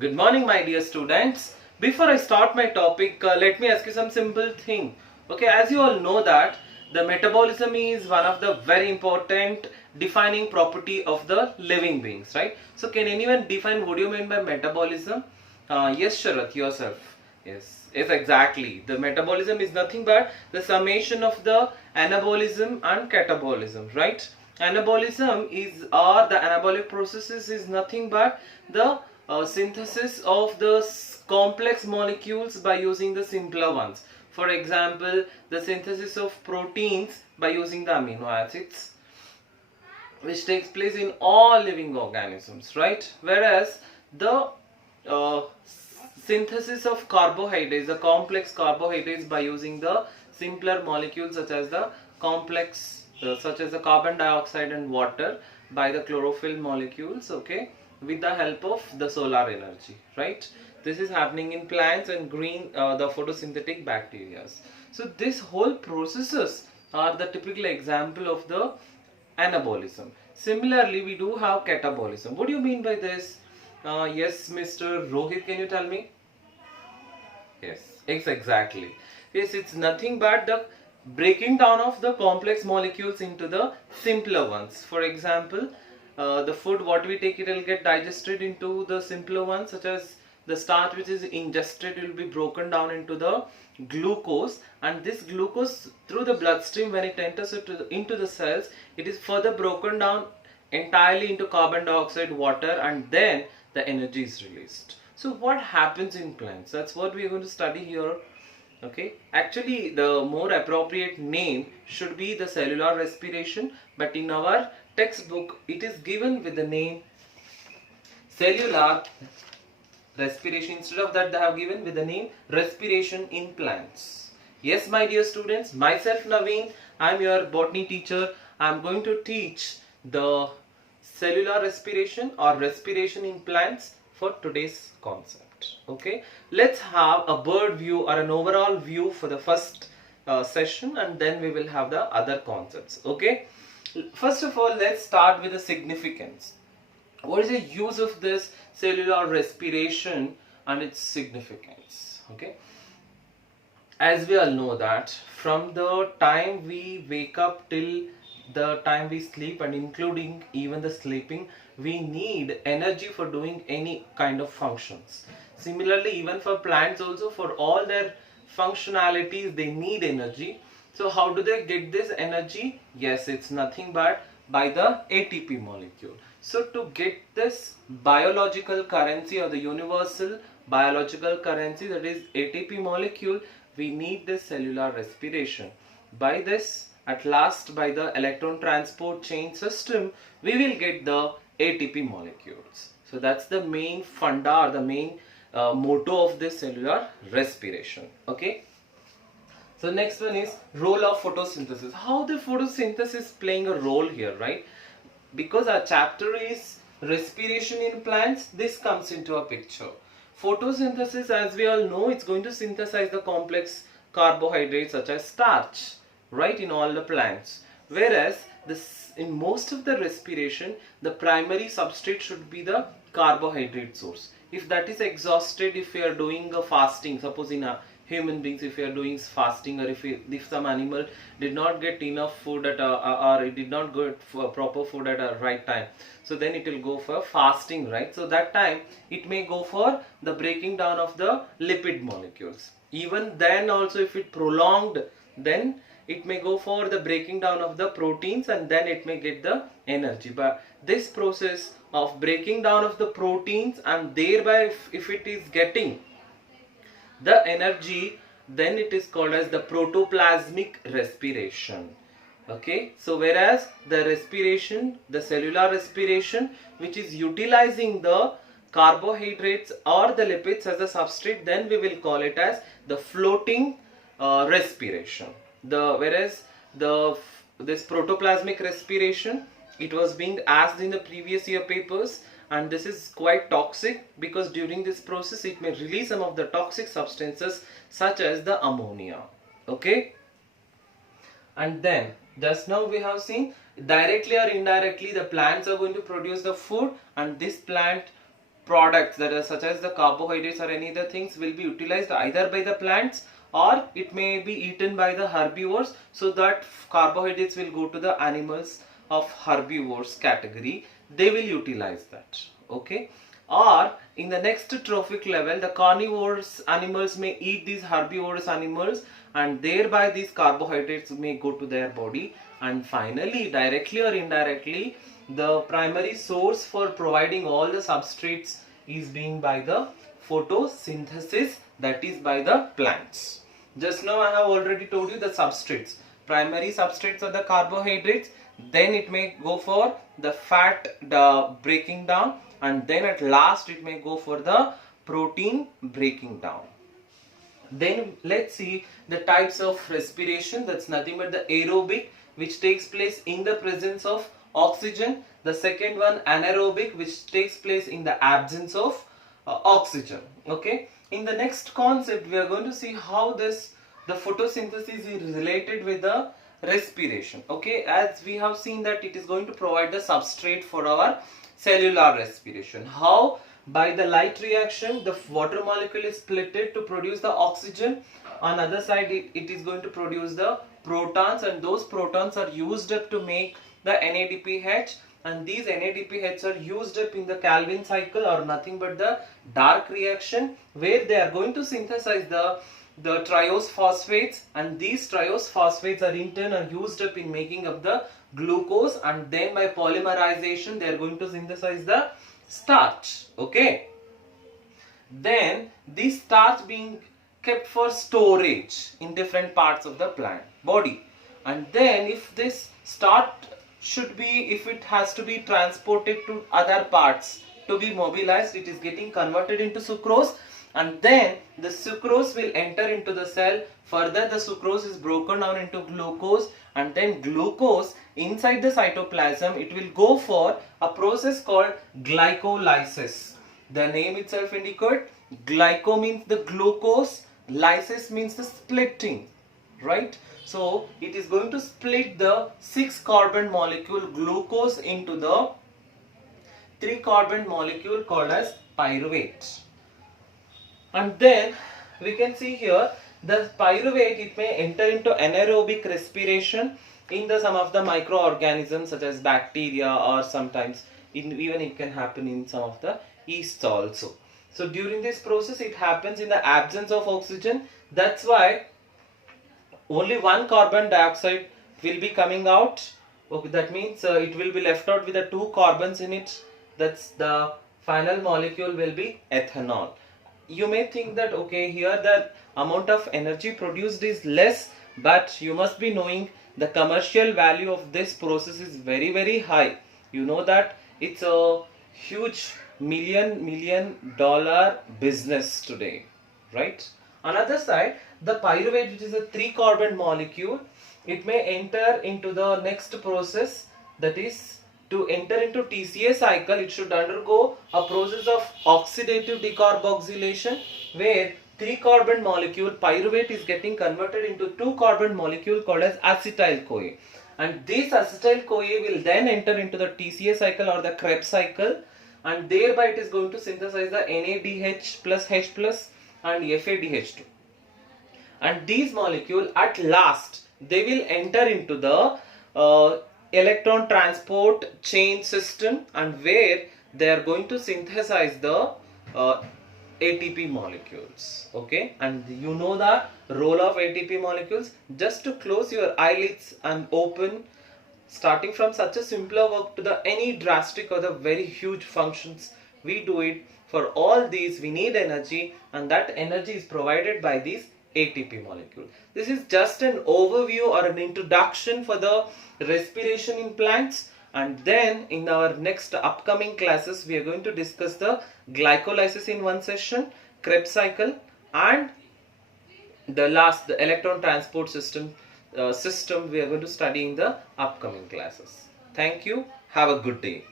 Good morning, my dear students. Before I start my topic, let me ask you some simple thing. Okay, as you all know that the metabolism is one of the very important defining property of the living beings, right? So, can anyone define what do you mean by metabolism? Yes, Sharath, yourself. Yes, exactly. The metabolism is nothing but the summation of the anabolism and catabolism, right? Anabolism is, or the anabolic processes is nothing but the synthesis of the complex molecules by using the simpler ones. For example, the synthesis of proteins by using the amino acids, which takes place in all living organisms, right? Whereas the uh, synthesis of carbohydrates, the complex carbohydrates, by using the simpler molecules such as the complex, such as the carbon dioxide and water, by the chlorophyll molecules, okay, with the help of the solar energy, right? This is happening in plants and green, the photosynthetic bacteria. So this whole processes are the typical example of the anabolism. Similarly, we do have catabolism. What do you mean by this? Yes, Mr. Rohit, can you tell me? Yes, exactly. Yes, it's nothing but the breaking down of the complex molecules into the simpler ones. For example, the food what we take, it will get digested into the simpler ones, such as the starch which is ingested will be broken down into the glucose, and this glucose through the bloodstream, when it enters into the cells, it is further broken down entirely into carbon dioxide, water, and then the energy is released. So what happens in plants? That's what we are going to study here. Okay, actually the more appropriate name should be the cellular respiration, but in our textbook it is given with the name cellular respiration. Instead of that, they have given with the name respiration in plants. Yes, my dear students, myself Naveen, I am your botany teacher. I am going to teach the cellular respiration or respiration in plants for today's concept. Okay, let's have a bird view or an overall view for the first session, and then we will have the other concepts. Okay, first of all, let's start with the significance. What is the use of this cellular respiration and its significance? Okay, as we all know that from the time we wake up till the time we sleep, and including even the sleeping, we need energy for doing any kind of functions. Similarly, even for plants also, for all their functionalities, they need energy. So how do they get this energy? Yes, it's nothing but by the ATP molecule. So to get this biological currency or the universal biological currency, that is ATP molecule, we need this cellular respiration. By this, at last, by the electron transport chain system, we will get the ATP molecules. So that's the main funda, or the main motto of this cellular respiration. Okay. So next one is role of photosynthesis. How the photosynthesis playing a role here, right? Because our chapter is respiration in plants, this comes into a picture. Photosynthesis, as we all know, it's going to synthesize the complex carbohydrates such as starch, right, in all the plants. Whereas this, in most of the respiration, the primary substrate should be the carbohydrate source. If that is exhausted, if we are doing a fasting, suppose in a human beings, if we are doing fasting, or if some animal did not get enough food at or it did not get proper food at a right time, so then it will go for fasting, right? So that time it may go for the breaking down of the lipid molecules. Even then also, if it prolonged, then it may go for the breaking down of the proteins, and then it may get the energy. But this process of breaking down of the proteins, and thereby if it is getting the energy, then it is called as the protoplasmic respiration. Okay, so whereas the respiration, the cellular respiration, which is utilizing the carbohydrates or the lipids as a substrate, then we will call it as the floating respiration. Whereas this protoplasmic respiration, it was being asked in the previous year papers, and this is quite toxic, because during this process it may release some of the toxic substances such as the ammonia. Okay, and then just now we have seen directly or indirectly the plants are going to produce the food, and this plant products that are such as the carbohydrates or any other things will be utilized either by the plants or it may be eaten by the herbivores, so that carbohydrates will go to the animals of herbivores category. They will utilize that. Okay. Or in the next trophic level, the carnivorous animals may eat these herbivorous animals and thereby these carbohydrates may go to their body. And finally, directly or indirectly, the primary source for providing all the substrates is being by the photosynthesis, that is by the plants. Just now I have already told you the substrates. Primary substrates are the carbohydrates, then it may go for the fat, the breaking down, and then at last it may go for the protein breaking down. Then let's see the types of respiration. That's nothing but the aerobic, which takes place in the presence of oxygen. The second one anaerobic, which takes place in the absence of oxygen. Okay. In the next concept, we are going to see how the photosynthesis is related with the respiration. Okay, as we have seen that it is going to provide the substrate for our cellular respiration. How? By the light reaction, the water molecule is splitted to produce the oxygen. On the other side, it is going to produce the protons, and those protons are used up to make the NADPH, and these NADPH are used up in the Calvin cycle, or nothing but the dark reaction, where they are going to synthesize the triose phosphates, and these triose phosphates are in turn used up in making up the glucose, and then by polymerization they are going to synthesize the starch. Okay. Then this starch being kept for storage in different parts of the plant body, and then if this starch if it has to be transported to other parts to be mobilized, it is getting converted into sucrose, and then the sucrose will enter into the cell. Further, the sucrose is broken down into glucose, and then glucose inside the cytoplasm, it will go for a process called glycolysis. The name itself indicates glyco means the glucose, lysis means the splitting, right? So it is going to split the 6-carbon molecule glucose into the 3-carbon molecule called as pyruvate. And then we can see here the pyruvate, it may enter into anaerobic respiration in some of the microorganisms such as bacteria, or sometimes even it can happen in some of the yeasts also. So during this process it happens in the absence of oxygen. That's why only 1 carbon dioxide will be coming out. Okay, that means it will be left out with the 2 carbons in it. That's the final molecule will be ethanol. You may think that okay, here the amount of energy produced is less, but you must be knowing the commercial value of this process is very, very high. You know that it's a huge million dollar business today, right? Another side, the pyruvate, which is a 3-carbon molecule, it may enter into the next process, that is to enter into TCA cycle. It should undergo a process of oxidative decarboxylation, where 3-carbon molecule pyruvate is getting converted into 2-carbon molecule called as acetyl-CoA, and this acetyl-CoA will then enter into the TCA cycle or the Krebs cycle, and thereby it is going to synthesize the NADH plus H plus and FADH2, and these molecules at last they will enter into the electron transport chain system, and where they are going to synthesize the ATP molecules. Okay, and you know the role of ATP molecules. Just to close your eyelids and open, starting from such a simpler work to the any drastic or the very huge functions, we do it. For all these we need energy, and that energy is provided by these ATP molecule. This is just an overview or an introduction for the respiration in plants, and then in our next upcoming classes we are going to discuss the glycolysis in one session, Krebs cycle, and the electron transport system we are going to study in the upcoming classes. Thank you. Have a good day.